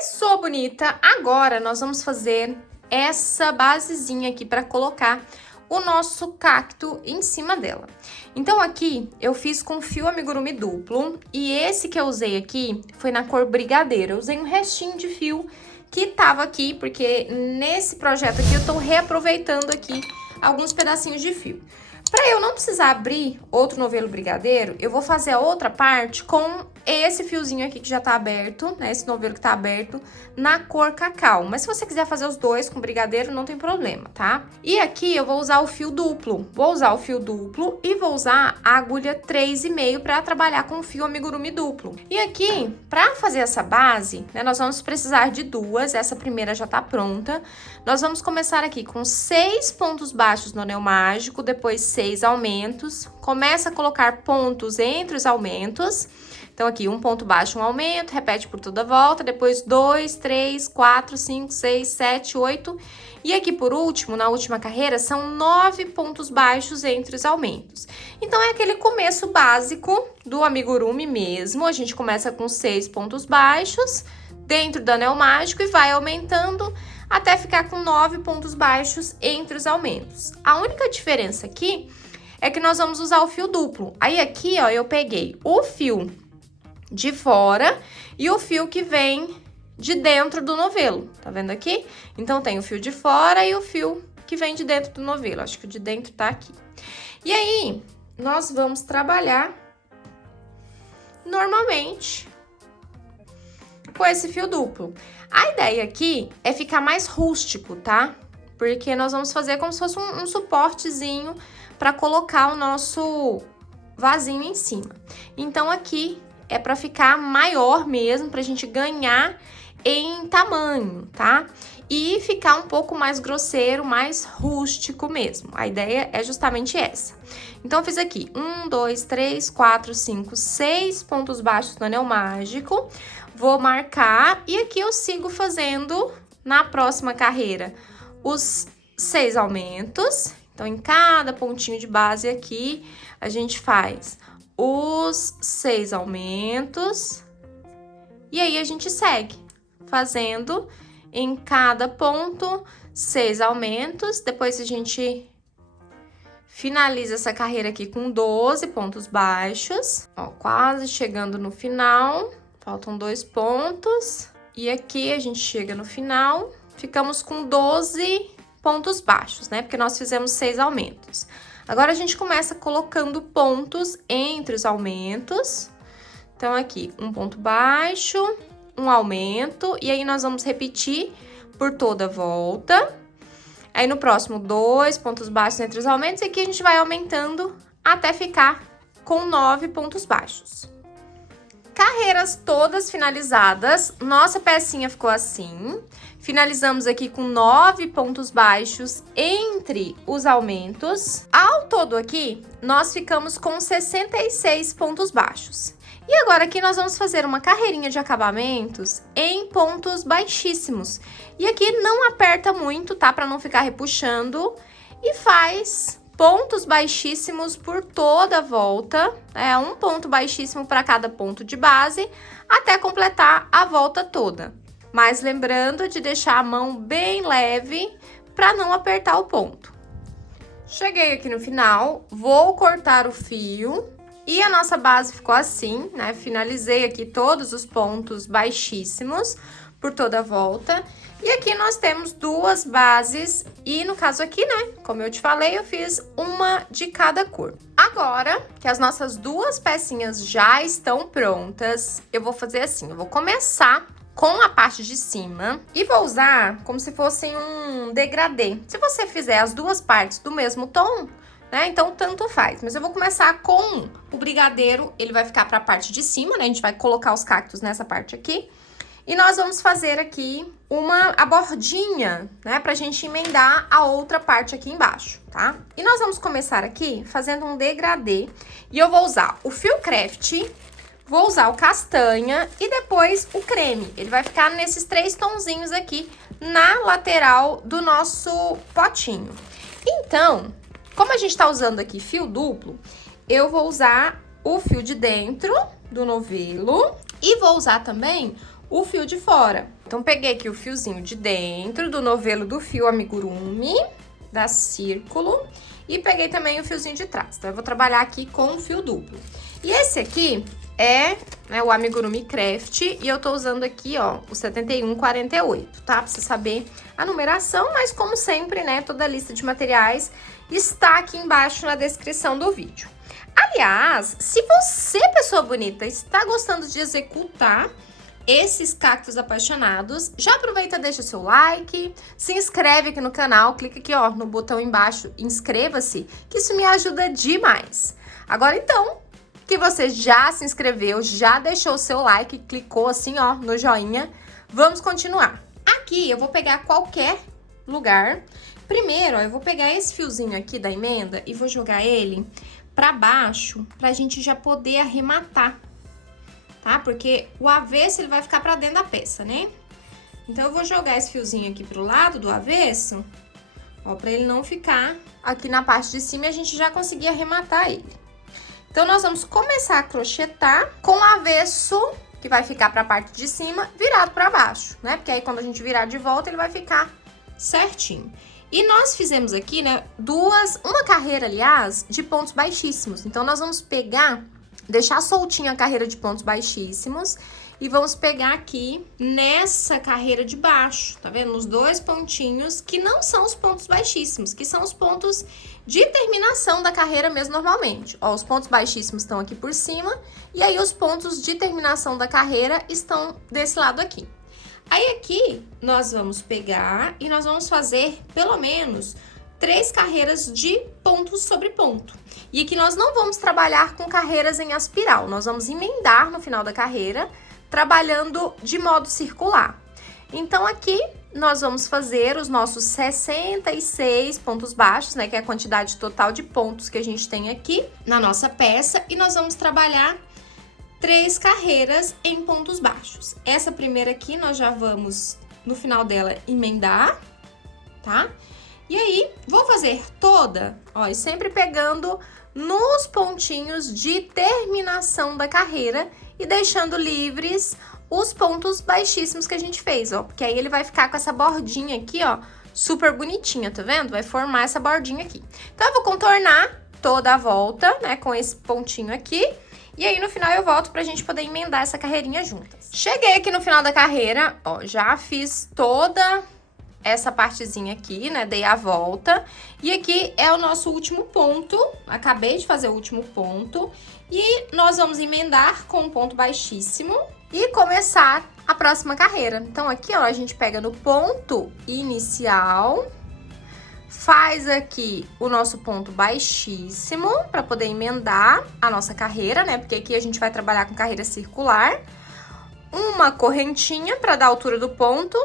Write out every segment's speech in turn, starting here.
Pessoa bonita, agora nós vamos fazer essa basezinha aqui para colocar o nosso cacto em cima dela. Então aqui eu fiz com fio amigurumi duplo e esse que eu usei aqui foi na cor brigadeiro. Eu usei um restinho de fio que tava aqui, porque nesse projeto aqui eu tô reaproveitando aqui alguns pedacinhos de fio. Para eu não precisar abrir outro novelo brigadeiro, eu vou fazer a outra parte com esse fiozinho aqui que já tá aberto, né? Esse novelo que tá aberto na cor cacau. Mas se você quiser fazer os dois com brigadeiro, não tem problema, tá? E aqui eu vou usar o fio duplo. Vou usar o fio duplo e vou usar a agulha 3,5 para trabalhar com o fio amigurumi duplo. E aqui, para fazer essa base, né, nós vamos precisar de duas. Essa primeira já tá pronta. Nós vamos começar aqui com 6 pontos baixos no anel mágico, depois 6 aumentos. Começa a colocar pontos entre os aumentos. Então, aqui, um ponto baixo, um aumento, repete por toda a volta, depois 2, 3, 4, 5, 6, 7, 8. E aqui, por último, na última carreira, são 9 pontos baixos entre os aumentos. Então, é aquele começo básico do amigurumi mesmo. A gente começa com 6 pontos baixos dentro do anel mágico e vai aumentando até ficar com 9 pontos baixos entre os aumentos. A única diferença aqui é que nós vamos usar o fio duplo. Aí, aqui, ó, eu peguei o fio de fora e o fio que vem de dentro do novelo, tá vendo aqui? Então, tem o fio de fora e o fio que vem de dentro do novelo, acho que o de dentro tá aqui. E aí, nós vamos trabalhar normalmente com esse fio duplo. A ideia aqui é ficar mais rústico, tá? Porque nós vamos fazer como se fosse um suportezinho para colocar o nosso vasinho em cima. Então, aqui é para ficar maior mesmo, pra gente ganhar em tamanho, tá? E ficar um pouco mais grosseiro, mais rústico mesmo. A ideia é justamente essa. Então, eu fiz aqui 1, 2, 3, 4, 5, 6 pontos baixos no anel mágico. Vou marcar e aqui eu sigo fazendo na próxima carreira os 6 aumentos. Então, em cada pontinho de base aqui, a gente faz os 6 aumentos, e aí a gente segue fazendo em cada ponto 6 aumentos, depois a gente finaliza essa carreira aqui com 12 pontos baixos, ó, quase chegando no final, faltam 2 pontos, e aqui a gente chega no final, ficamos com 12 pontos baixos, né, porque nós fizemos 6 aumentos. Agora, a gente começa colocando pontos entre os aumentos. Então, aqui, um ponto baixo, um aumento. E aí, nós vamos repetir por toda a volta. Aí, no próximo, 2 pontos baixos entre os aumentos. E aqui, a gente vai aumentando até ficar com 9 pontos baixos. Carreiras todas finalizadas. Nossa pecinha ficou assim. Finalizamos aqui com 9 pontos baixos entre os aumentos. Ao todo aqui, nós ficamos com 66 pontos baixos. E agora aqui nós vamos fazer uma carreirinha de acabamentos em pontos baixíssimos. E aqui não aperta muito, tá? Para não ficar repuxando. E faz pontos baixíssimos por toda a volta. É um ponto baixíssimo para cada ponto de base, até completar a volta toda. Mas lembrando de deixar a mão bem leve para não apertar o ponto. Cheguei aqui no final, vou cortar o fio e a nossa base ficou assim, né? Finalizei aqui todos os pontos baixíssimos por toda a volta. E aqui nós temos 2 bases e no caso aqui, né? Como eu te falei, eu fiz uma de cada cor. Agora que as nossas 2 pecinhas já estão prontas, eu vou fazer assim, eu vou começar com a parte de cima e vou usar como se fosse um degradê. Se você fizer as 2 partes do mesmo tom, né, então tanto faz. Mas eu vou começar com o brigadeiro, ele vai ficar para a parte de cima, né, a gente vai colocar os cactos nessa parte aqui. E nós vamos fazer aqui a bordinha, né, pra gente emendar a outra parte aqui embaixo, tá? E nós vamos começar aqui fazendo um degradê. E eu vou usar o fio craft, vou usar o castanha e depois o creme. Ele vai ficar nesses 3 tonzinhos aqui na lateral do nosso potinho. Então, como a gente tá usando aqui fio duplo, eu vou usar o fio de dentro do novelo e vou usar também o fio de fora. Então, peguei aqui o fiozinho de dentro do novelo do fio amigurumi, da Círculo, e peguei também o fiozinho de trás. Então, eu vou trabalhar aqui com o fio duplo. E esse aqui é, né, o amigurumi craft, e eu tô usando aqui, ó, o 7148, tá? Pra você saber a numeração, mas como sempre, né, toda a lista de materiais está aqui embaixo na descrição do vídeo. Aliás, se você, pessoa bonita, está gostando de executar esses cactos apaixonados, já aproveita, deixa seu like, se inscreve aqui no canal, clica aqui, ó, no botão embaixo, inscreva-se, que isso me ajuda demais. Agora, então, que você já se inscreveu, já deixou o seu like, clicou assim, ó, no joinha, vamos continuar. Aqui, eu vou pegar qualquer lugar. Primeiro, ó, eu vou pegar esse fiozinho aqui da emenda e vou jogar ele pra baixo, pra gente já poder arrematar, tá? Porque o avesso, ele vai ficar pra dentro da peça, né? Então, eu vou jogar esse fiozinho aqui pro lado do avesso, ó, pra ele não ficar aqui na parte de cima e a gente já conseguir arrematar ele. Então, nós vamos começar a crochetar com o avesso, que vai ficar pra parte de cima, virado pra baixo, né? Porque aí, quando a gente virar de volta, ele vai ficar certinho. E nós fizemos aqui, né, uma carreira, aliás, de pontos baixíssimos. Então, nós vamos pegar, deixar soltinha a carreira de pontos baixíssimos e vamos pegar aqui nessa carreira de baixo, tá vendo? Nos dois pontinhos que não são os pontos baixíssimos, que são os pontos de terminação da carreira mesmo normalmente. Ó, os pontos baixíssimos estão aqui por cima e aí os pontos de terminação da carreira estão desse lado aqui. Aí aqui nós vamos pegar e nós vamos fazer pelo menos 3 carreiras de ponto sobre ponto. E aqui nós não vamos trabalhar com carreiras em espiral, nós vamos emendar no final da carreira, trabalhando de modo circular. Então, aqui nós vamos fazer os nossos 66 pontos baixos, né, que é a quantidade total de pontos que a gente tem aqui na nossa peça, e nós vamos trabalhar 3 carreiras em pontos baixos. Essa primeira aqui nós já vamos, no final dela, emendar, tá? E aí, vou fazer toda, ó, e sempre pegando nos pontinhos de terminação da carreira e deixando livres os pontos baixíssimos que a gente fez, ó. Porque aí ele vai ficar com essa bordinha aqui, ó, super bonitinha, tá vendo? Vai formar essa bordinha aqui. Então, eu vou contornar toda a volta, né, com esse pontinho aqui. E aí, no final, eu volto pra gente poder emendar essa carreirinha juntas. Cheguei aqui no final da carreira, ó, já fiz toda essa partezinha aqui, né, dei a volta. E aqui é o nosso último ponto, acabei de fazer o último ponto. E nós vamos emendar com um ponto baixíssimo e começar a próxima carreira. Então, aqui, ó, a gente pega no ponto inicial, faz aqui o nosso ponto baixíssimo para poder emendar a nossa carreira, né? Porque aqui a gente vai trabalhar com carreira circular. Uma correntinha para dar a altura do ponto.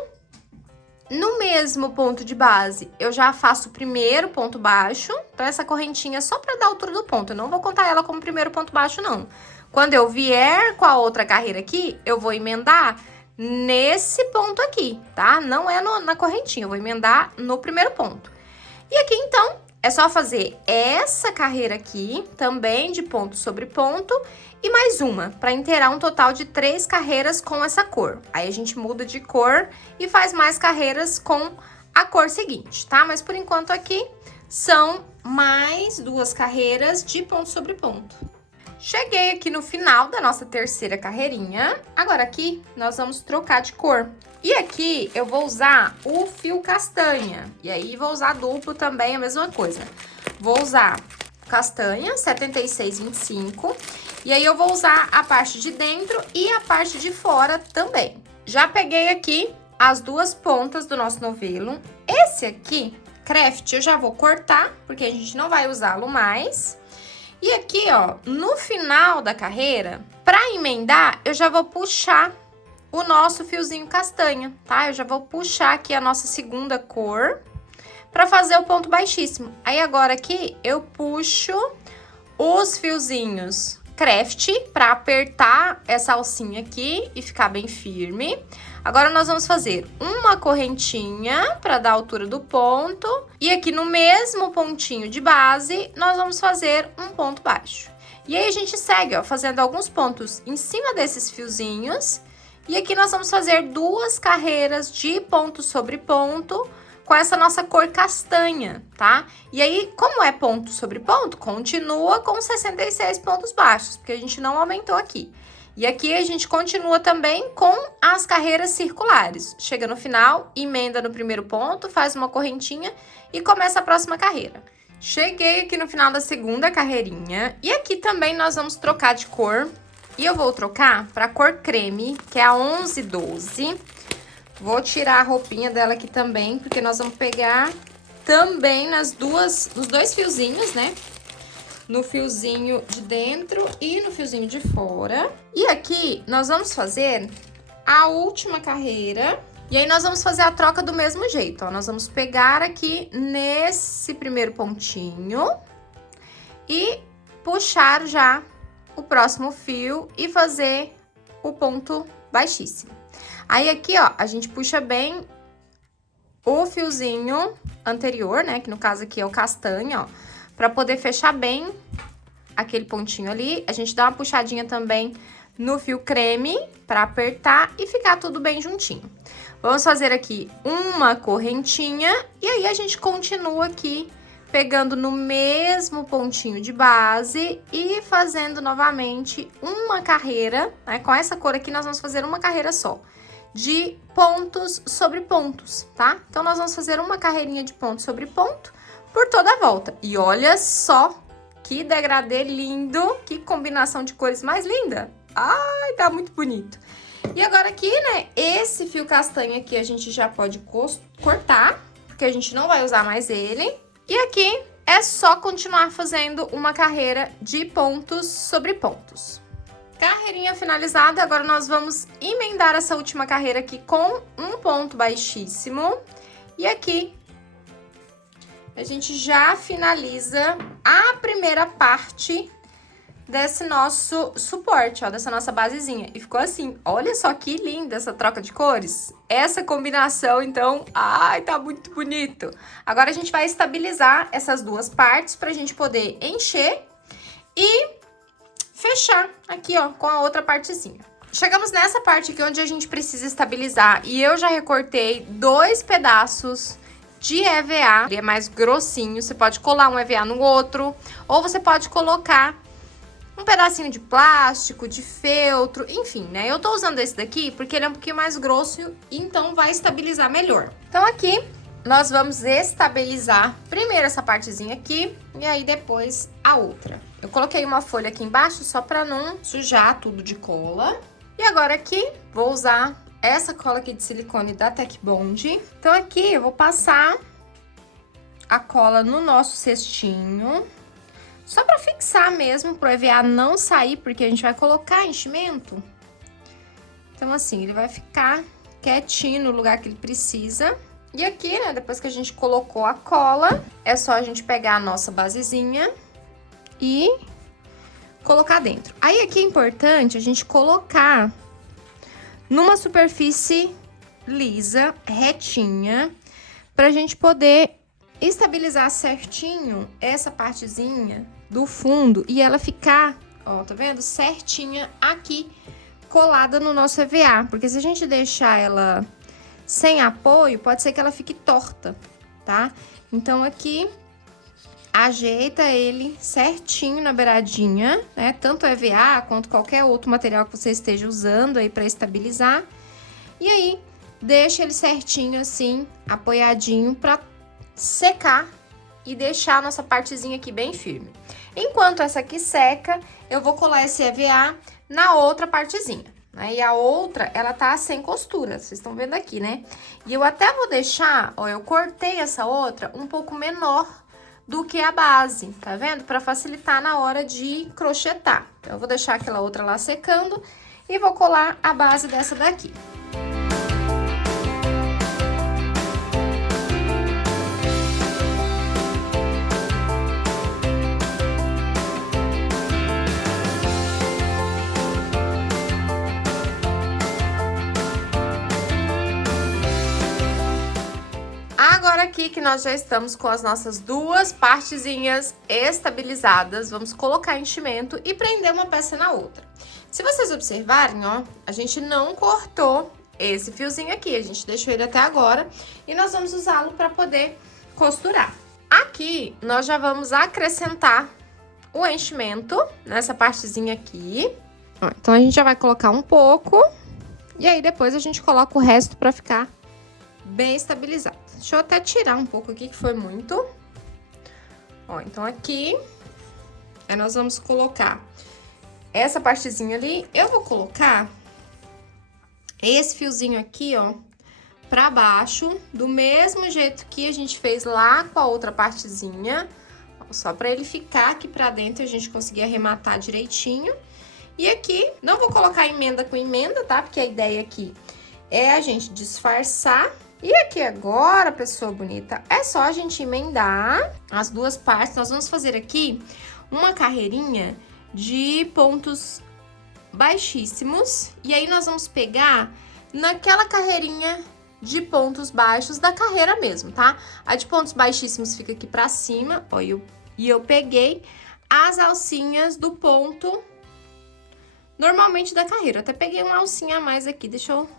No mesmo ponto de base, eu já faço o primeiro ponto baixo. Então, essa correntinha é só para dar a altura do ponto. Eu não vou contar ela como primeiro ponto baixo, não. Quando eu vier com a outra carreira aqui, eu vou emendar nesse ponto aqui, tá? Não é na correntinha, eu vou emendar no primeiro ponto. E aqui, então, é só fazer essa carreira aqui, também de ponto sobre ponto, e mais uma, para inteirar um total de 3 carreiras com essa cor. Aí, a gente muda de cor e faz mais carreiras com a cor seguinte, tá? Mas, por enquanto, aqui são mais 2 carreiras de ponto sobre ponto. Cheguei aqui no final da nossa terceira carreirinha. Agora, aqui, nós vamos trocar de cor. E aqui, eu vou usar o fio castanha. E aí, vou usar duplo também, a mesma coisa. Vou usar castanha, 7625. E aí, eu vou usar a parte de dentro e a parte de fora também. Já peguei aqui as 2 pontas do nosso novelo. Esse aqui, craft, eu já vou cortar, porque a gente não vai usá-lo mais. E aqui, ó, no final da carreira, pra emendar, eu já vou puxar o nosso fiozinho castanha, tá? Eu já vou puxar aqui a nossa segunda cor pra fazer o ponto baixíssimo. Aí, agora aqui, eu puxo os fiozinhos craft pra apertar essa alcinha aqui e ficar bem firme. Agora, nós vamos fazer uma correntinha para dar a altura do ponto. E aqui no mesmo pontinho de base, nós vamos fazer um ponto baixo. E aí, a gente segue, ó, fazendo alguns pontos em cima desses fiozinhos. E aqui nós vamos fazer 2 carreiras de ponto sobre ponto com essa nossa cor castanha, tá? E aí, como é ponto sobre ponto, continua com 66 pontos baixos, porque a gente não aumentou aqui. E aqui a gente continua também com as carreiras circulares. Chega no final, emenda no primeiro ponto, faz uma correntinha e começa a próxima carreira. Cheguei aqui no final da segunda carreirinha e aqui também nós vamos trocar de cor. E eu vou trocar para a cor creme, que é a 1112. Vou tirar a roupinha dela aqui também, porque nós vamos pegar também nos 2 fiozinhos, né? No fiozinho de dentro e no fiozinho de fora. E aqui nós vamos fazer a última carreira. E aí nós vamos fazer a troca do mesmo jeito, ó. Nós vamos pegar aqui nesse primeiro pontinho e puxar já o próximo fio e fazer o ponto baixíssimo. Aí aqui, ó, a gente puxa bem o fiozinho anterior, né, que no caso aqui é o castanho, ó, pra poder fechar bem aquele pontinho ali. A gente dá uma puxadinha também no fio creme pra apertar e ficar tudo bem juntinho. Vamos fazer aqui uma correntinha e aí a gente continua aqui pegando no mesmo pontinho de base e fazendo novamente uma carreira, né? Com essa cor aqui nós vamos fazer uma carreira só, de pontos sobre pontos, tá? Então, nós vamos fazer uma carreirinha de ponto sobre ponto por toda a volta. E olha só que degradê lindo, que combinação de cores mais linda. Ai, tá muito bonito. E agora aqui, né, esse fio castanho aqui a gente já pode cortar, porque a gente não vai usar mais ele. E aqui é só continuar fazendo uma carreira de pontos sobre pontos. Carreirinha finalizada, agora nós vamos emendar essa última carreira aqui com um ponto baixíssimo. E aqui a gente já finaliza a primeira parte desse nosso suporte, ó, dessa nossa basezinha. E ficou assim, olha só que linda essa troca de cores. Essa combinação, então, ai, tá muito bonito. Agora a gente vai estabilizar essas 2 partes pra gente poder encher e fechar aqui, ó, com a outra partezinha. Chegamos nessa parte aqui onde a gente precisa estabilizar e eu já recortei 2 pedaços de EVA. Ele é mais grossinho, você pode colar um EVA no outro, ou você pode colocar um pedacinho de plástico, de feltro, enfim, né? Eu tô usando esse daqui porque ele é um pouquinho mais grosso, então vai estabilizar melhor. Então aqui nós vamos estabilizar primeiro essa partezinha aqui e aí depois a outra. Eu coloquei uma folha aqui embaixo só pra não sujar tudo de cola. E agora aqui vou usar essa cola aqui de silicone da Tech Bond. Então aqui eu vou passar a cola no nosso cestinho. Só pra fixar mesmo, pro EVA não sair, porque a gente vai colocar enchimento. Então, assim, ele vai ficar quietinho no lugar que ele precisa. E aqui, né, depois que a gente colocou a cola, é só a gente pegar a nossa basezinha e colocar dentro. Aí, aqui é importante a gente colocar numa superfície lisa, retinha, pra gente poder estabilizar certinho essa partezinha do fundo e ela ficar, ó, tá vendo? Certinha aqui, colada no nosso EVA. Porque se a gente deixar ela sem apoio, pode ser que ela fique torta, tá? Então, aqui, ajeita ele certinho na beiradinha, né? Tanto o EVA quanto qualquer outro material que você esteja usando aí pra estabilizar. E aí, deixa ele certinho assim, apoiadinho pra secar e deixar a nossa partezinha aqui bem firme. Enquanto essa aqui seca, eu vou colar esse EVA na outra partezinha, né? E a outra, ela tá sem costura, vocês estão vendo aqui, né? E eu até vou deixar, ó, eu cortei essa outra um pouco menor do que a base, tá vendo? Pra facilitar na hora de crochetar. Então, eu vou deixar aquela outra lá secando e vou colar a base dessa daqui. aqui que nós já estamos com as nossas duas partezinhas estabilizadas, vamos colocar enchimento e prender uma peça na outra. Se vocês observarem, ó, a gente não cortou esse fiozinho aqui, a gente deixou ele até agora e nós vamos usá-lo para poder costurar. Aqui, nós já vamos acrescentar o enchimento nessa partezinha aqui. Ó, então, a gente já vai colocar um pouco e aí depois a gente coloca o resto para ficar bem estabilizado. Deixa eu até tirar um pouco aqui, que foi muito. Ó, então aqui, nós vamos colocar essa partezinha ali. Eu vou colocar esse fiozinho aqui, ó, pra baixo, do mesmo jeito que a gente fez lá com a outra partezinha. Ó, só pra ele ficar aqui pra dentro e a gente conseguir arrematar direitinho. E aqui, não vou colocar emenda com emenda, tá? Porque a ideia aqui é a gente disfarçar. E aqui agora, pessoa bonita, é só a gente emendar as duas partes. Nós vamos fazer aqui uma carreirinha de pontos baixíssimos. E aí, nós vamos pegar naquela carreirinha de pontos baixos da carreira mesmo, tá? A de pontos baixíssimos fica aqui pra cima, ó, e eu peguei as alcinhas do ponto normalmente da carreira. Eu até peguei uma alcinha a mais aqui, deixa eu,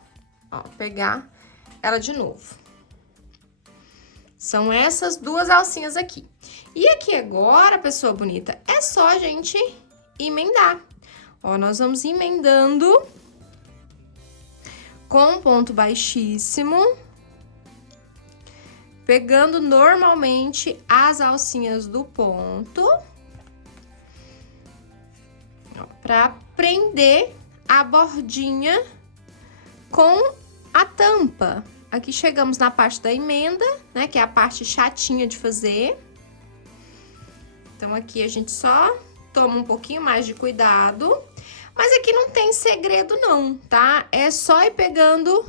ó, pegar ela de novo. São essas duas alcinhas aqui. E aqui agora, pessoa bonita, é só a gente emendar. Ó, nós vamos emendando com um ponto baixíssimo, pegando normalmente as alcinhas do ponto, para prender a bordinha com a tampa. Aqui chegamos na parte da emenda, né, que é a parte chatinha de fazer. Então, aqui a gente só toma um pouquinho mais de cuidado. Mas aqui não tem segredo não, tá? É só ir pegando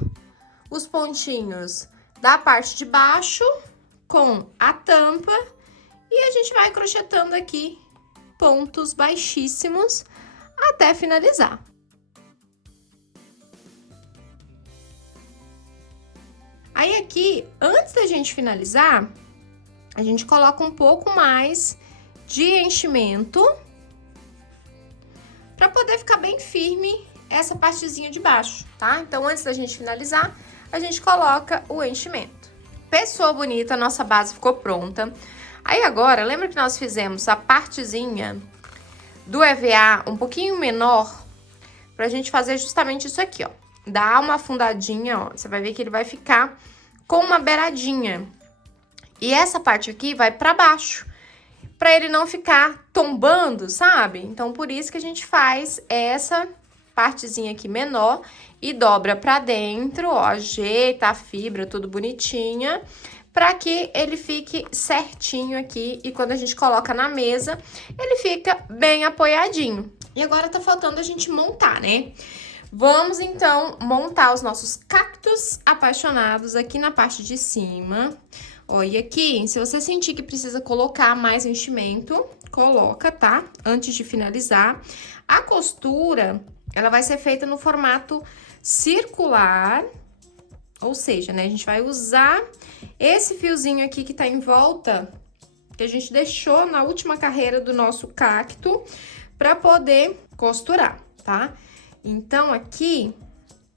os pontinhos da parte de baixo com a tampa e a gente vai crochetando aqui pontos baixíssimos até finalizar. Aí aqui, antes da gente finalizar, a gente coloca um pouco mais de enchimento para poder ficar bem firme essa partezinha de baixo, tá? Então, antes da gente finalizar, a gente coloca o enchimento. Pessoa bonita, a nossa base ficou pronta. Aí agora, lembra que nós fizemos a partezinha do EVA um pouquinho menor pra gente fazer justamente isso aqui, ó. Dá uma afundadinha, ó, você vai ver que ele vai ficar com uma beiradinha. E essa parte aqui vai pra baixo, pra ele não ficar tombando, sabe? Então, por isso que a gente faz essa partezinha aqui menor e dobra pra dentro, ó, ajeita a fibra, tudo bonitinha, pra que ele fique certinho aqui e quando a gente coloca na mesa, ele fica bem apoiadinho. E agora tá faltando a gente montar, né? Vamos, então, montar os nossos cactos apaixonados aqui na parte de cima. Ó, e aqui, se você sentir que precisa colocar mais enchimento, coloca, tá? Antes de finalizar. A costura, ela vai ser feita no formato circular, ou seja, né, a gente vai usar esse fiozinho aqui que tá em volta, que a gente deixou na última carreira do nosso cacto, pra poder costurar, tá? Então, aqui,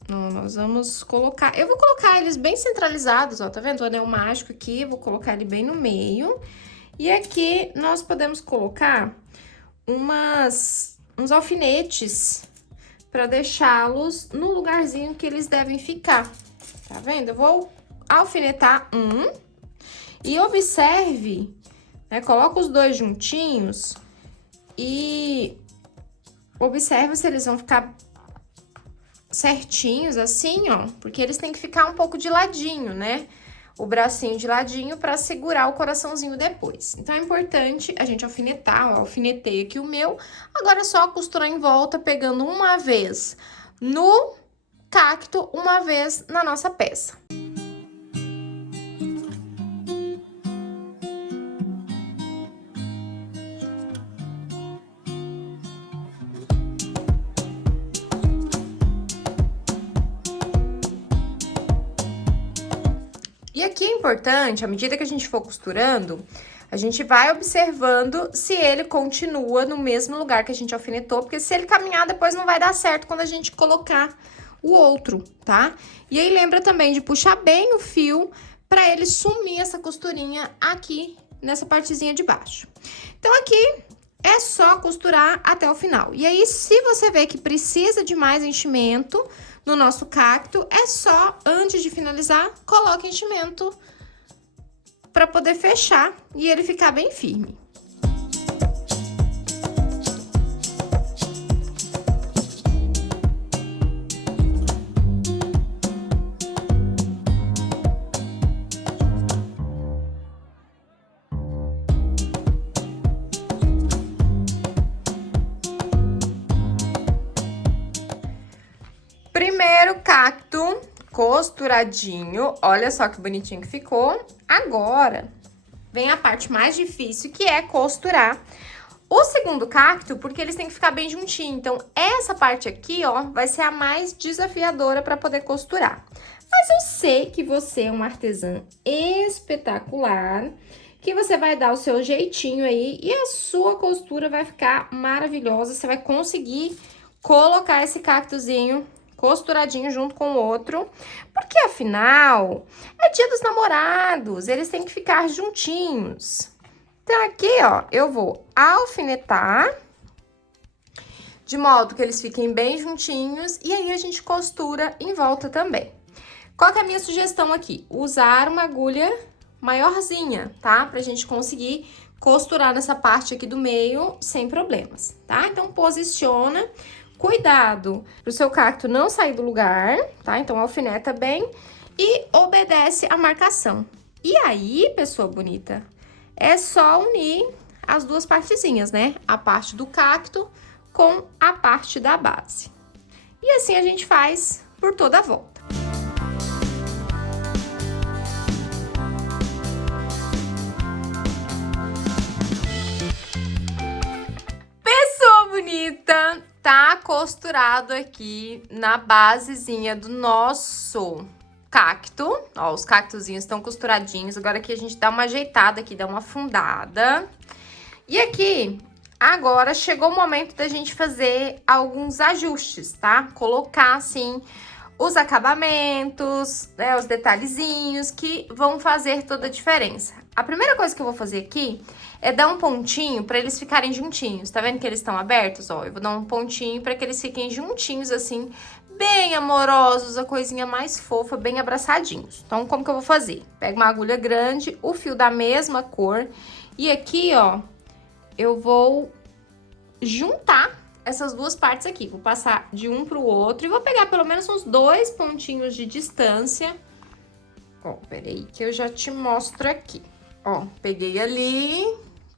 ó, nós vamos colocar... Eu vou colocar eles bem centralizados, ó, tá vendo? O anel mágico aqui, vou colocar ele bem no meio. E aqui, nós podemos colocar uns alfinetes pra deixá-los no lugarzinho que eles devem ficar. Tá vendo? Eu vou alfinetar um e observe, né? Coloca os dois juntinhos e observe se eles vão ficar certinhos assim, ó, porque eles têm que ficar um pouco de ladinho, né? O bracinho de ladinho pra segurar o coraçãozinho depois. Então, é importante a gente alfinetar, ó, alfinetei aqui o meu. Agora é só costurar em volta, pegando uma vez no cacto, uma vez na nossa peça. E aqui é importante, à medida que a gente for costurando, a gente vai observando se ele continua no mesmo lugar que a gente alfinetou, porque se ele caminhar, depois não vai dar certo quando a gente colocar o outro, tá? E aí, lembra também de puxar bem o fio pra ele sumir essa costurinha aqui nessa partezinha de baixo. Então, aqui é só costurar até o final. E aí, se você vê que precisa de mais enchimento no nosso cacto, é só, antes de finalizar, coloque enchimento para poder fechar e ele ficar bem firme. Primeiro cacto costuradinho, olha só que bonitinho que ficou. Agora, vem a parte mais difícil, que é costurar o segundo cacto, porque eles têm que ficar bem juntinho. Então, essa parte aqui, ó, vai ser a mais desafiadora para poder costurar. Mas eu sei que você é uma artesã espetacular, que você vai dar o seu jeitinho aí e a sua costura vai ficar maravilhosa. Você vai conseguir colocar esse cactozinho costuradinho junto com o outro, porque afinal é dia dos namorados, eles têm que ficar juntinhos. Então aqui, ó, eu vou alfinetar de modo que eles fiquem bem juntinhos e aí a gente costura em volta também. Qual que é a minha sugestão aqui? Usar uma agulha maiorzinha, tá? Pra gente conseguir costurar nessa parte aqui do meio sem problemas, tá? Então posiciona. Cuidado pro seu cacto não sair do lugar, tá? Então, alfineta bem e obedece a marcação. E aí, pessoa bonita, é só unir as duas partezinhas, né? A parte do cacto com a parte da base. E assim a gente faz por toda a volta. Pessoa bonita! Tá costurado aqui na basezinha do nosso cacto. Ó, os cactozinhos estão costuradinhos. Agora aqui a gente dá uma ajeitada aqui, dá uma afundada. E aqui, agora chegou o momento da gente fazer alguns ajustes, tá? Colocar, assim, os acabamentos, né, os detalhezinhos que vão fazer toda a diferença. A primeira coisa que eu vou fazer aqui é dar um pontinho pra eles ficarem juntinhos. Tá vendo que eles estão abertos? Ó, eu vou dar um pontinho pra que eles fiquem juntinhos, assim, bem amorosos, a coisinha mais fofa, bem abraçadinhos. Então, como que eu vou fazer? Pego uma agulha grande, o fio da mesma cor, e aqui, ó, eu vou juntar essas duas partes aqui. Vou passar de um pro outro e vou pegar pelo menos uns 2 pontinhos de distância. Ó, peraí que eu já te mostro aqui. Ó, peguei ali,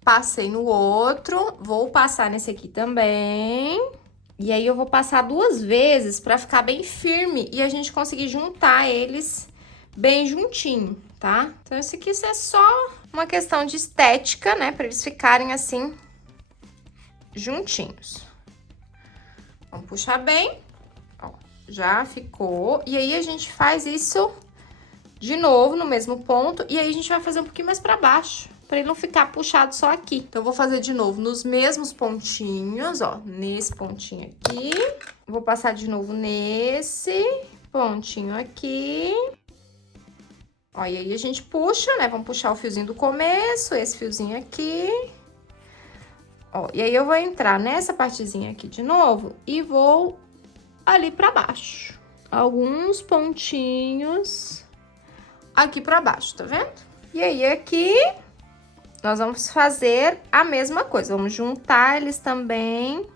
passei no outro, vou passar nesse aqui também. E aí, eu vou passar 2 vezes pra ficar bem firme e a gente conseguir juntar eles bem juntinho, tá? Então, esse aqui é só uma questão de estética, né? Pra eles ficarem assim, juntinhos. Vamos puxar bem. Ó, já ficou. E aí, a gente faz isso de novo no mesmo ponto. E aí, a gente vai fazer um pouquinho mais pra baixo, pra ele não ficar puxado só aqui. Então, eu vou fazer de novo nos mesmos pontinhos, ó. Nesse pontinho aqui. Vou passar de novo nesse pontinho aqui. Ó, e aí a gente puxa, né? Vamos puxar o fiozinho do começo, esse fiozinho aqui. Ó, e aí eu vou entrar nessa partezinha aqui de novo e vou ali pra baixo. Alguns pontinhos aqui pra baixo, tá vendo? E aí aqui nós vamos fazer a mesma coisa. Vamos juntar eles também.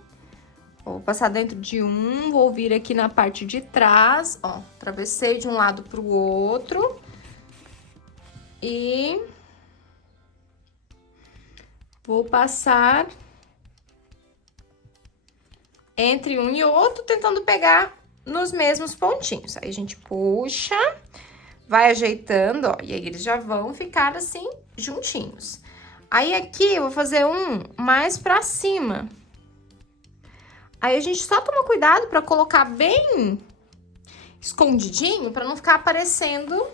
Vou passar dentro de um, vou vir aqui na parte de trás, ó. Atravessei de um lado pro outro. E vou passar entre um e outro, tentando pegar nos mesmos pontinhos. Aí, a gente puxa, vai ajeitando, ó, e aí eles já vão ficar assim, juntinhos. Aí, aqui, eu vou fazer um mais pra cima. Aí, a gente só toma cuidado pra colocar bem escondidinho, pra não ficar aparecendo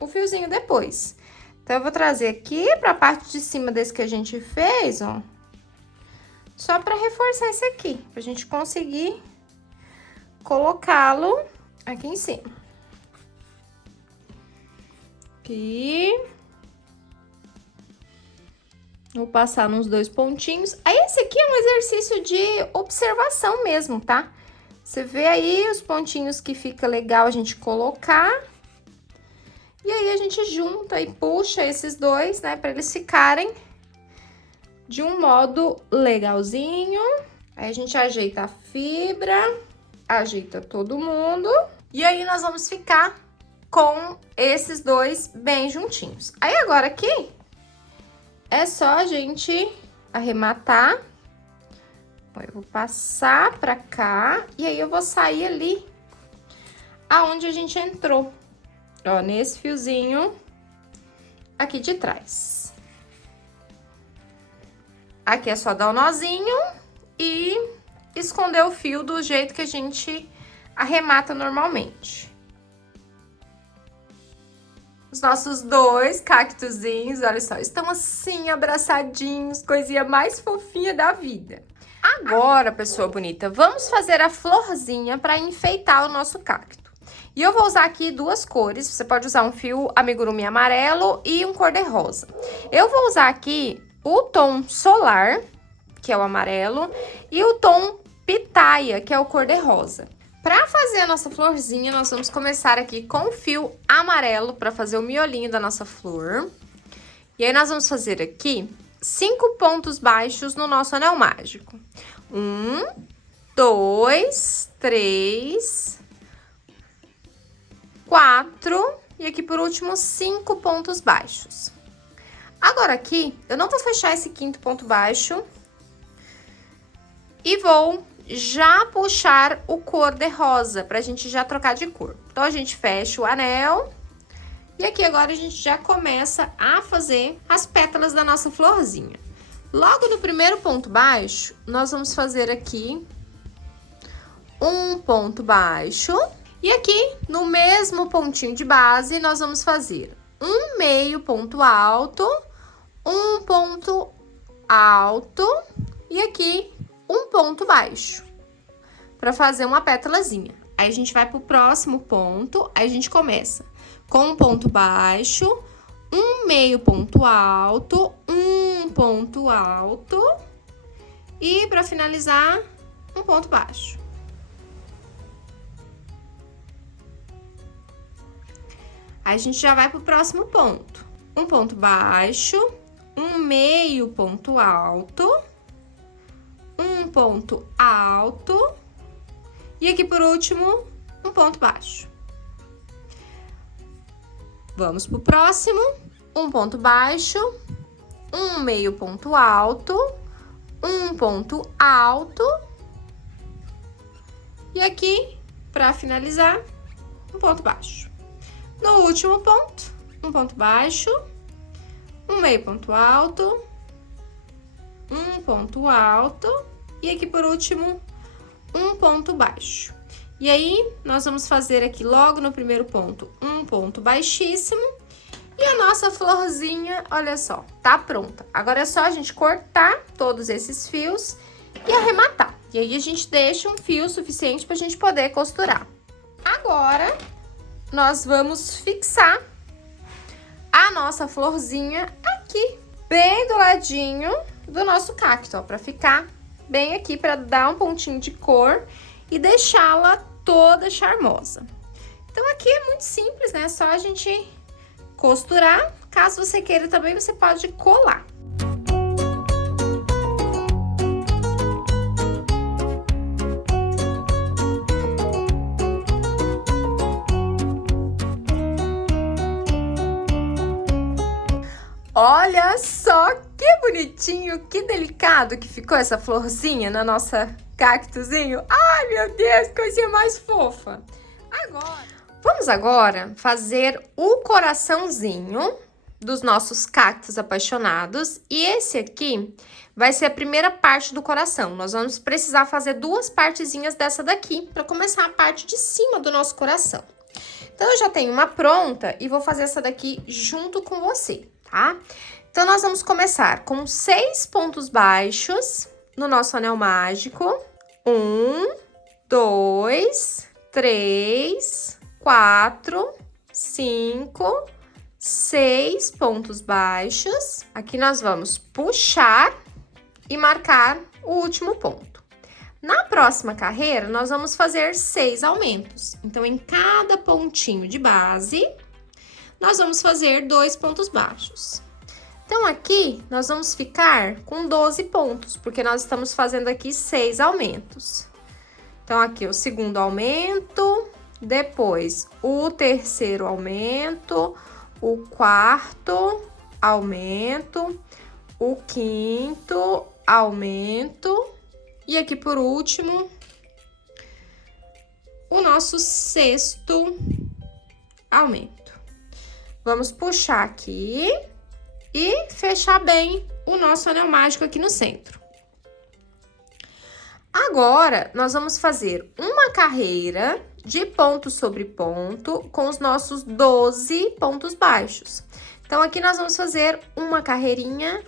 o fiozinho depois. Então, eu vou trazer aqui pra parte de cima desse que a gente fez, ó. Só pra reforçar esse aqui, pra gente conseguir colocá-lo aqui em cima. Aqui. Vou passar nos 2 pontinhos. Aí, esse aqui é um exercício de observação mesmo, tá? Você vê aí os pontinhos que fica legal a gente colocar. E aí, a gente junta e puxa esses dois, né? Pra eles ficarem de um modo legalzinho. Aí, a gente ajeita a fibra, ajeita todo mundo. E aí, nós vamos ficar com esses dois bem juntinhos. Aí, agora aqui, é só a gente arrematar. Eu vou passar pra cá e aí eu vou sair ali aonde a gente entrou. Ó, nesse fiozinho aqui de trás. Aqui é só dar um nozinho e esconder o fio do jeito que a gente arremata normalmente. Os nossos 2 cactuzinhos, olha só, estão assim, abraçadinhos, coisinha mais fofinha da vida. Agora, pessoa bonita, vamos fazer a florzinha para enfeitar o nosso cacto. E eu vou usar aqui 2 cores, você pode usar um fio amigurumi amarelo e um cor-de-rosa. Eu vou usar aqui o tom solar, que é o amarelo, e o tom pitaia, que é o cor-de-rosa. Para fazer a nossa florzinha, nós vamos começar aqui com o fio amarelo para fazer o miolinho da nossa flor. E aí, nós vamos fazer aqui 5 pontos baixos no nosso anel mágico. 1, 2, 3, 4 e aqui por último 5 pontos baixos. Agora aqui, eu não vou fechar esse 5º ponto baixo e vou já puxar o cor-de-rosa, pra gente já trocar de cor. Então, a gente fecha o anel e aqui agora a gente já começa a fazer as pétalas da nossa florzinha. Logo no primeiro ponto baixo, nós vamos fazer aqui um ponto baixo. E aqui, no mesmo pontinho de base, nós vamos fazer um meio ponto alto, um ponto alto e aqui um ponto baixo, para fazer uma pétalazinha. Aí, a gente vai pro próximo ponto, aí a gente começa com um ponto baixo, um meio ponto alto, um ponto alto e, para finalizar, um ponto baixo. Aí, a gente já vai pro próximo ponto. Um ponto baixo, um meio ponto alto, um ponto alto e aqui por último um ponto baixo. Vamos pro próximo, um ponto baixo, um meio ponto alto, um ponto alto e aqui, para finalizar, um ponto baixo. No último ponto, um ponto baixo, um meio ponto alto, um ponto alto e aqui por último um ponto baixo. E aí, nós vamos fazer aqui logo no primeiro ponto um ponto baixíssimo e a nossa florzinha, olha só, tá pronta. Agora é só a gente cortar todos esses fios e arrematar. E aí, a gente deixa um fio suficiente pra gente poder costurar. Agora, nós vamos fixar a nossa florzinha aqui, bem do ladinho do nosso cacto, ó, pra ficar bem aqui, pra dar um pontinho de cor e deixá-la toda charmosa. Então, aqui é muito simples, né? É só a gente costurar. Caso você queira também, você pode colar. Olha só que bonitinho, que delicado que ficou essa florzinha na nossa cactozinho. Ai, meu Deus, coisinha mais fofa. Vamos agora fazer o coraçãozinho dos nossos cactos apaixonados. E esse aqui vai ser a primeira parte do coração. Nós vamos precisar fazer 2 partezinhas dessa daqui para começar a parte de cima do nosso coração. Então, eu já tenho uma pronta e vou fazer essa daqui junto com você, tá? Então, nós vamos começar com 6 pontos baixos no nosso anel mágico. 1, 2, 3, 4, 5, 6 pontos baixos. Aqui nós vamos puxar e marcar o último ponto. Na próxima carreira, nós vamos fazer 6 aumentos. Então, em cada pontinho de base, nós vamos fazer 2 pontos baixos. Então, aqui, nós vamos ficar com 12 pontos, porque nós estamos fazendo aqui 6 aumentos. Então, aqui o segundo aumento, depois o terceiro aumento, o quarto aumento, o quinto aumento e aqui por último o nosso sexto aumento. Vamos puxar aqui e fechar bem o nosso anel mágico aqui no centro. Agora, nós vamos fazer uma carreira de ponto sobre ponto com os nossos 12 pontos baixos. Então, aqui nós vamos fazer uma carreirinha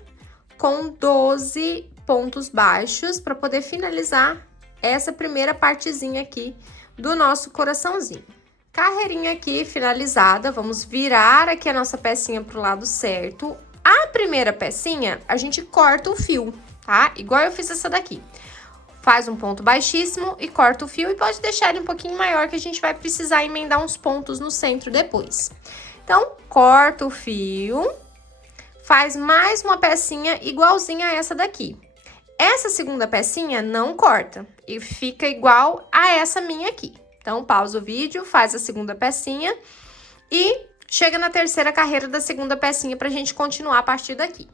com 12 pontos baixos para poder finalizar essa primeira partezinha aqui do nosso coraçãozinho. Carreirinha aqui finalizada, vamos virar aqui a nossa pecinha pro lado certo. A primeira pecinha, a gente corta o fio, tá? Igual eu fiz essa daqui. Faz um ponto baixíssimo e corta o fio e pode deixar ele um pouquinho maior que a gente vai precisar emendar uns pontos no centro depois. Então, corta o fio, faz mais uma pecinha igualzinha a essa daqui. Essa segunda pecinha não corta e fica igual a essa minha aqui. Então, pausa o vídeo, faz a segunda pecinha e chega na terceira carreira da segunda pecinha pra gente continuar a partir daqui.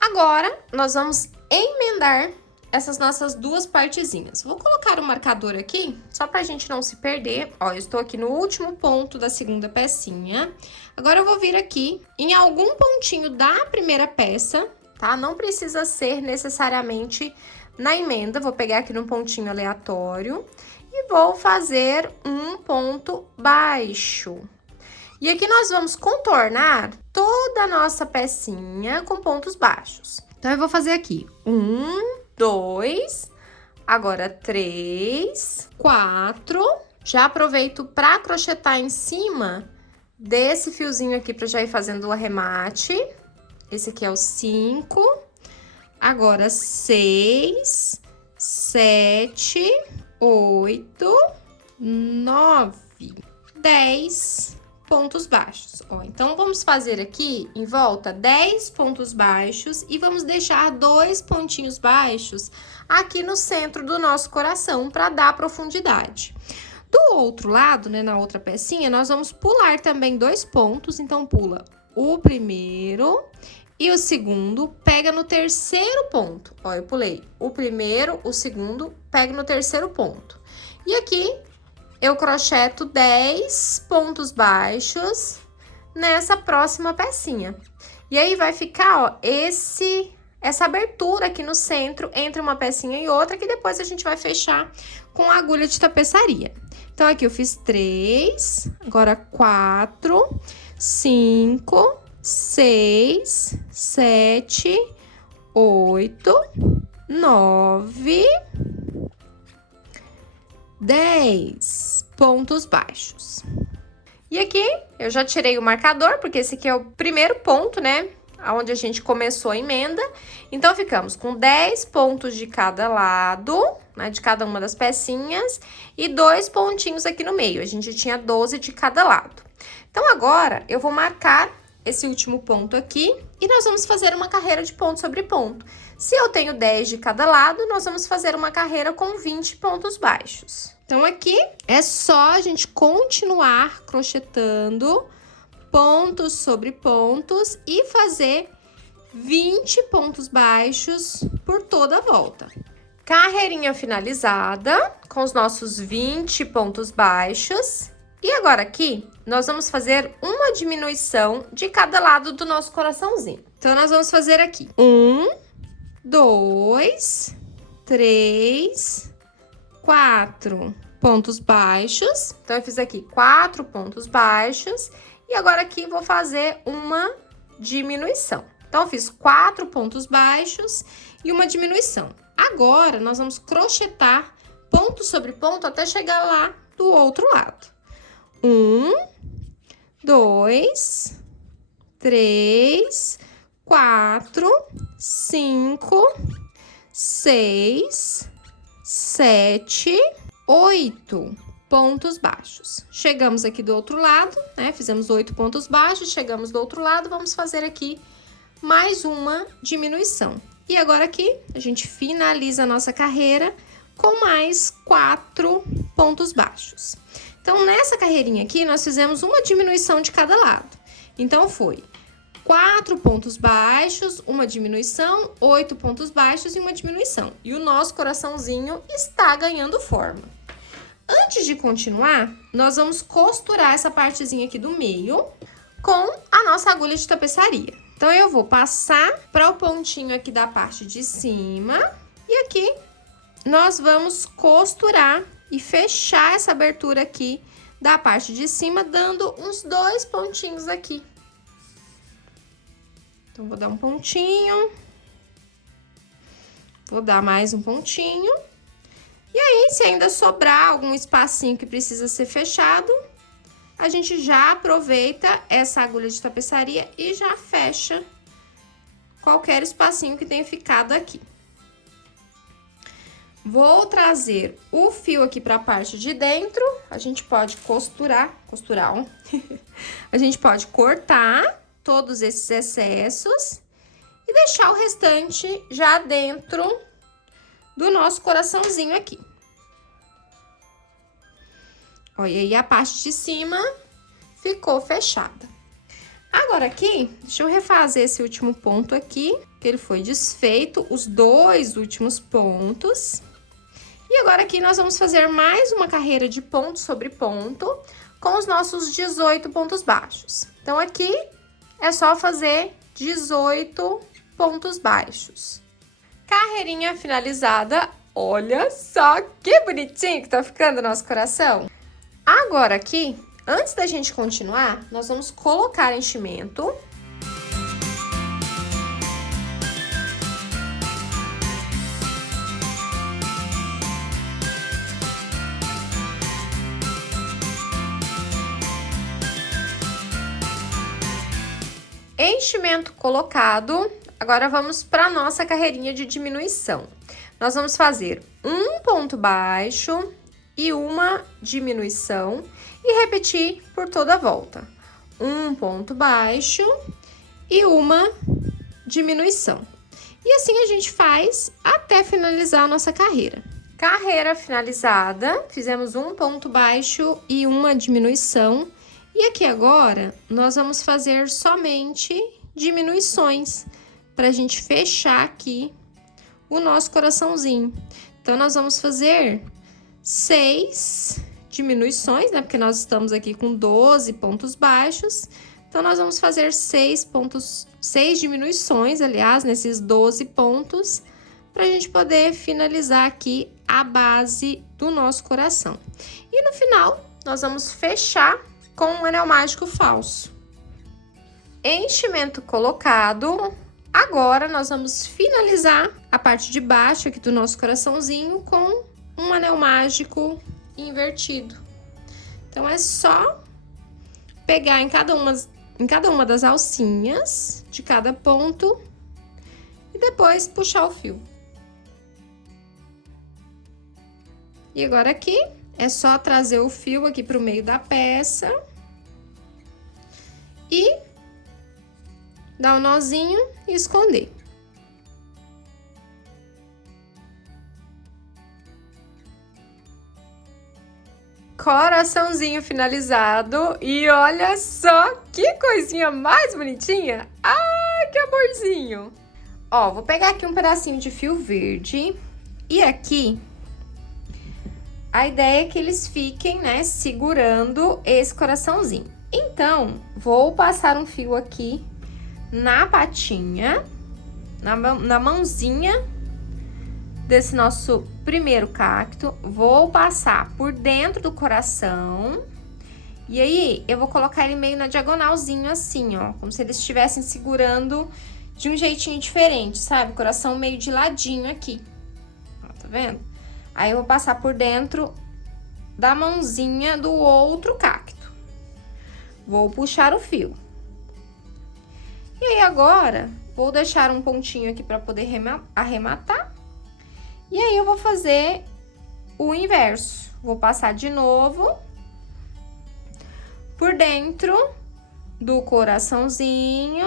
Agora, nós vamos emendar essas nossas duas partezinhas. Vou colocar o marcador aqui, só pra gente não se perder. Ó, eu estou aqui no último ponto da segunda pecinha. Agora, eu vou vir aqui em algum pontinho da primeira peça, tá? Não precisa ser necessariamente na emenda. Vou pegar aqui num pontinho aleatório e vou fazer um ponto baixo. E aqui nós vamos contornar toda a nossa pecinha com pontos baixos. Então, eu vou fazer aqui 1, 2, agora 3, 4. Já aproveito para crochetar em cima desse fiozinho aqui para já ir fazendo o arremate. Esse aqui é o 5. Agora 6, 7, 8, 9, 10 pontos baixos. Ó, então, vamos fazer aqui em volta 10 pontos baixos e vamos deixar 2 pontinhos baixos aqui no centro do nosso coração para dar profundidade. Do outro lado, né, na outra pecinha, nós vamos pular também 2 pontos. Então, pula o primeiro e o segundo, pega no terceiro ponto. Ó, eu pulei o primeiro, o segundo, pega no terceiro ponto. E aqui eu crocheto 10 pontos baixos nessa próxima pecinha. E aí, vai ficar, ó, essa abertura aqui no centro entre uma pecinha e outra, que depois a gente vai fechar com a agulha de tapeçaria. Então, aqui eu fiz 3, agora 4, 5, 6, 7, 8, 9... 10 pontos baixos. E aqui, eu já tirei o marcador, porque esse aqui é o primeiro ponto, né? Onde a gente começou a emenda. Então, ficamos com 10 pontos de cada lado, né? De cada uma das pecinhas. E 2 pontinhos aqui no meio. A gente tinha 12 de cada lado. Então, agora, eu vou marcar esse último ponto aqui. E nós vamos fazer uma carreira de ponto sobre ponto. Se eu tenho 10 de cada lado, nós vamos fazer uma carreira com 20 pontos baixos. Então, aqui é só a gente continuar crochetando pontos sobre pontos e fazer 20 pontos baixos por toda a volta. Carreirinha finalizada com os nossos 20 pontos baixos. E agora aqui, nós vamos fazer uma diminuição de cada lado do nosso coraçãozinho. Então, nós vamos fazer aqui 1, 2, 3, 4 pontos baixos. Então, eu fiz aqui 4 pontos baixos. E agora aqui vou fazer uma diminuição. Então, eu fiz 4 pontos baixos e uma diminuição. Agora, nós vamos crochetar ponto sobre ponto até chegar lá do outro lado. 1, 2, 3, 4, 5, 6, 7, 8 pontos baixos. Chegamos aqui do outro lado, né? Fizemos 8 pontos baixos, chegamos do outro lado, vamos fazer aqui mais uma diminuição. E agora aqui, a gente finaliza a nossa carreira com mais 4 pontos baixos. Então, nessa carreirinha aqui, nós fizemos uma diminuição de cada lado. Então, foi 4 pontos baixos, uma diminuição, 8 pontos baixos e uma diminuição. E o nosso coraçãozinho está ganhando forma. Antes de continuar, nós vamos costurar essa partezinha aqui do meio com a nossa agulha de tapeçaria. Então, eu vou passar para o pontinho aqui da parte de cima. E aqui, nós vamos costurar e fechar essa abertura aqui da parte de cima, dando uns 2 pontinhos aqui. Então, vou dar um pontinho. Vou dar mais um pontinho. E aí, se ainda sobrar algum espacinho que precisa ser fechado, a gente já aproveita essa agulha de tapeçaria e já fecha qualquer espacinho que tenha ficado aqui. Vou trazer o fio aqui para a parte de dentro. A gente pode costurar, ó. A gente pode cortar todos esses excessos e deixar o restante já dentro do nosso coraçãozinho aqui. Olha aí, a parte de cima ficou fechada. Agora aqui, deixa eu refazer esse último ponto aqui, que ele foi desfeito, os 2 últimos pontos. E agora aqui nós vamos fazer mais uma carreira de ponto sobre ponto com os nossos 18 pontos baixos. Então, aqui é só fazer 18 pontos baixos. Carreirinha finalizada. Olha só que bonitinho que tá ficando o nosso coração. Agora aqui, antes da gente continuar, nós vamos colocar enchimento. Enchimento colocado, agora vamos para a nossa carreirinha de diminuição. Nós vamos fazer um ponto baixo e uma diminuição e repetir por toda a volta. Um ponto baixo e uma diminuição. E assim a gente faz até finalizar a nossa carreira. Carreira finalizada, fizemos um ponto baixo e uma diminuição. E aqui agora, nós vamos fazer somente diminuições, para a gente fechar aqui o nosso coraçãozinho. Então, nós vamos fazer 6 diminuições, né? Porque nós estamos aqui com 12 pontos baixos. Então, nós vamos fazer 6 diminuições, aliás, nesses 12 pontos, para a gente poder finalizar aqui a base do nosso coração. E no final, nós vamos fechar com um anel mágico falso. Enchimento colocado. Agora, nós vamos finalizar a parte de baixo aqui do nosso coraçãozinho com um anel mágico invertido. Então, é só pegar em cada uma das alcinhas de cada ponto e depois puxar o fio. E agora aqui, é só trazer o fio aqui para o meio da peça e dar um nozinho e esconder. Coraçãozinho finalizado e olha só que coisinha mais bonitinha! Ai, que amorzinho! Ó, vou pegar aqui um pedacinho de fio verde e aqui a ideia é que eles fiquem, né, segurando esse coraçãozinho. Então, vou passar um fio aqui na patinha, na mãozinha desse nosso primeiro cacto, vou passar por dentro do coração. E aí, eu vou colocar ele meio na diagonalzinho assim, ó, como se eles estivessem segurando de um jeitinho diferente, sabe? Coração meio de ladinho aqui. Ó, tá vendo? Aí, eu vou passar por dentro da mãozinha do outro cacto. Vou puxar o fio. E aí, agora, vou deixar um pontinho aqui para poder arrematar. E aí, eu vou fazer o inverso. Vou passar de novo por dentro do coraçãozinho.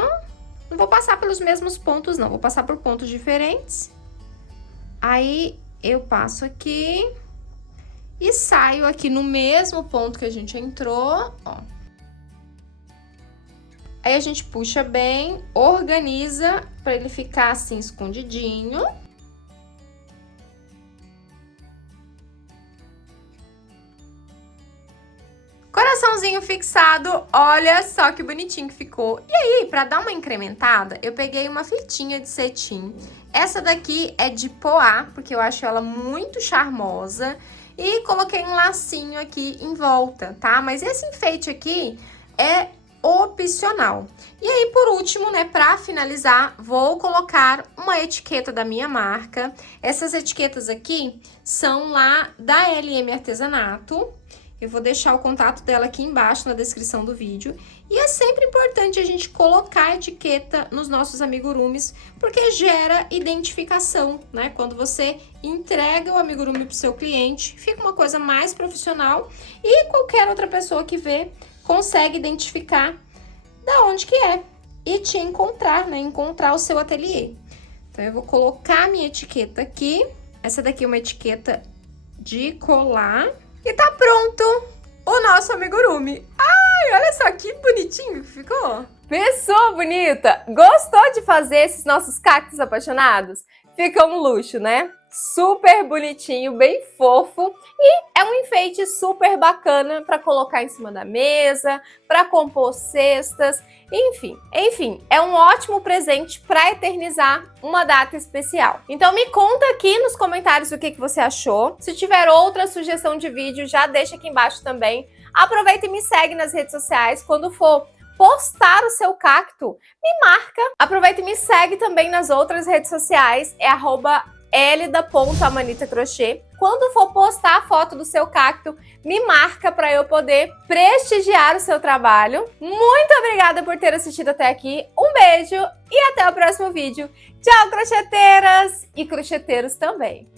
Não vou passar pelos mesmos pontos, não. Vou passar por pontos diferentes. Aí, eu passo aqui e saio aqui no mesmo ponto que a gente entrou, ó. Aí, a gente puxa bem, organiza para ele ficar assim escondidinho. Coraçãozinho fixado, olha só que bonitinho que ficou. E aí, pra dar uma incrementada, eu peguei uma fitinha de cetim. Essa daqui é de poá, porque eu acho ela muito charmosa. E coloquei um lacinho aqui em volta, tá? Mas esse enfeite aqui é opcional. E aí, por último, né, pra finalizar, vou colocar uma etiqueta da minha marca. Essas etiquetas aqui são lá da LM Artesanato. Eu vou deixar o contato dela aqui embaixo na descrição do vídeo. E é sempre importante a gente colocar a etiqueta nos nossos amigurumis, porque gera identificação, né? Quando você entrega o amigurumi pro seu cliente, fica uma coisa mais profissional e qualquer outra pessoa que vê consegue identificar da onde que é e te encontrar, né? Encontrar o seu ateliê. Então, eu vou colocar a minha etiqueta aqui. Essa daqui é uma etiqueta de colar. E tá pronto o nosso amigurumi. Ai, olha só que bonitinho que ficou. Pessoa bonita, gostou de fazer esses nossos cactos apaixonados? Fica um luxo, né? Super bonitinho, bem fofo e é um enfeite super bacana para colocar em cima da mesa, para compor cestas, enfim, é um ótimo presente para eternizar uma data especial. Então me conta aqui nos comentários o que você achou. Se tiver outra sugestão de vídeo, já deixa aqui embaixo também. Aproveita e me segue nas redes sociais. Quando for postar o seu cacto, me marca. Aproveita e me segue também nas outras redes sociais, é @elida.amanitacrochê. Quando for postar a foto do seu cacto, me marca para eu poder prestigiar o seu trabalho. Muito obrigada por ter assistido até aqui. Um beijo e até o próximo vídeo. Tchau, crocheteiras e crocheteiros também!